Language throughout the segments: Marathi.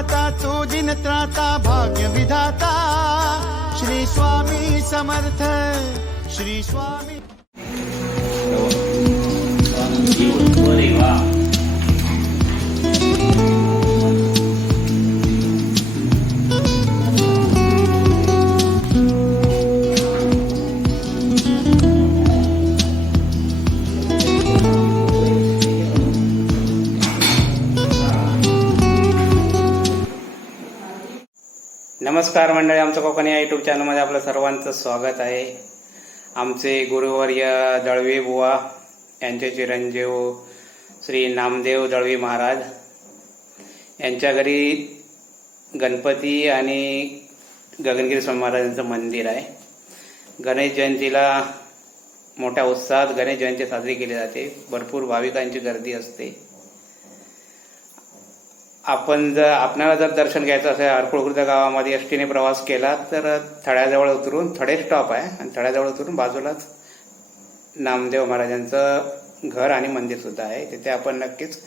दाता तो दिन त्राता भाग्य विधाता। श्री स्वामी समर्थ श्री स्वामी नमस्कार मंडळी आमचं कोकणी या युट्यूब चॅनलमध्ये आपलं सर्वांचं स्वागत आहे. आमचे गुरुवर्य दळवी बुवा यांचे चिरंजीव श्री नामदेव दळवी महाराज यांच्या घरी गणपती आणि गगनगिरी स्वामी महाराजांचं मंदिर आहे. गणेश जयंतीला मोठ्या उत्साहात गणेश जयंती साजरी केली जाते. भरपूर भाविकांची गर्दी असते. आपण जर आपल्याला जर दर्शन घ्यायचं असेल हरकुळखुर्द गावामध्ये एस टीने प्रवास केला तर थड्याजवळ उतरून थडे स्टॉप आहे आणि थड्याजवळ उतरून बाजूलाच नामदेव महाराजांचं घर आणि मंदिर सुद्धा आहे. तिथे आपण नक्कीच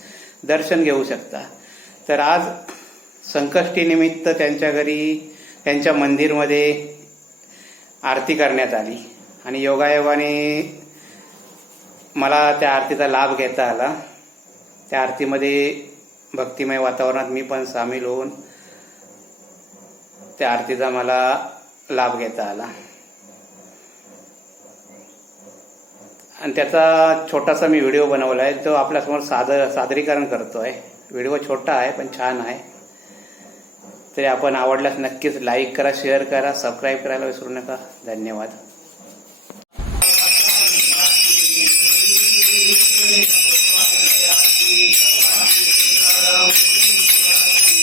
दर्शन घेऊ शकता. तर आज संकष्टीनिमित्त त्यांच्या घरी त्यांच्या मंदिरमध्ये आरती करण्यात आली. आणि योगायोगाने मला त्या आरतीचा लाभ घेता आला. त्या आरतीमध्ये भक्तिमय वातावरणात मी पण सामील होऊन त्या आरतीचा मला लाभ घेता आला. आणि त्याचा छोटासा मी व्हिडिओ बनवला आहे जो आपल्यासमोर सादर सादरीकरण करतोय. व्हिडिओ छोटा आहे पण छान आहे. तरी आपण आवडल्यास नक्कीच लाईक करा शेअर करा सबस्क्राईब करायला विसरू नका. धन्यवाद. Thank you.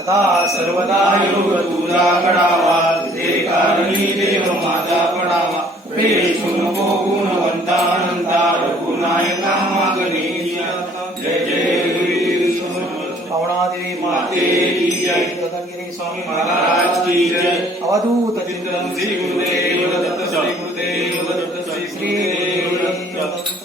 सदा सर्वदा योग तुझा घडावा ते कारणी देव माझा पडावा पेशू नको गुणवंतानंता रघुनायका मागणी जय जय पावणादेवी माते जय. रत्नगिरी स्वामी महाराज की जय. अवधूत चिंतन श्री गुरुदेव दत्त श्री गुरुदेव दत्त श्री गुरुदेव दत्त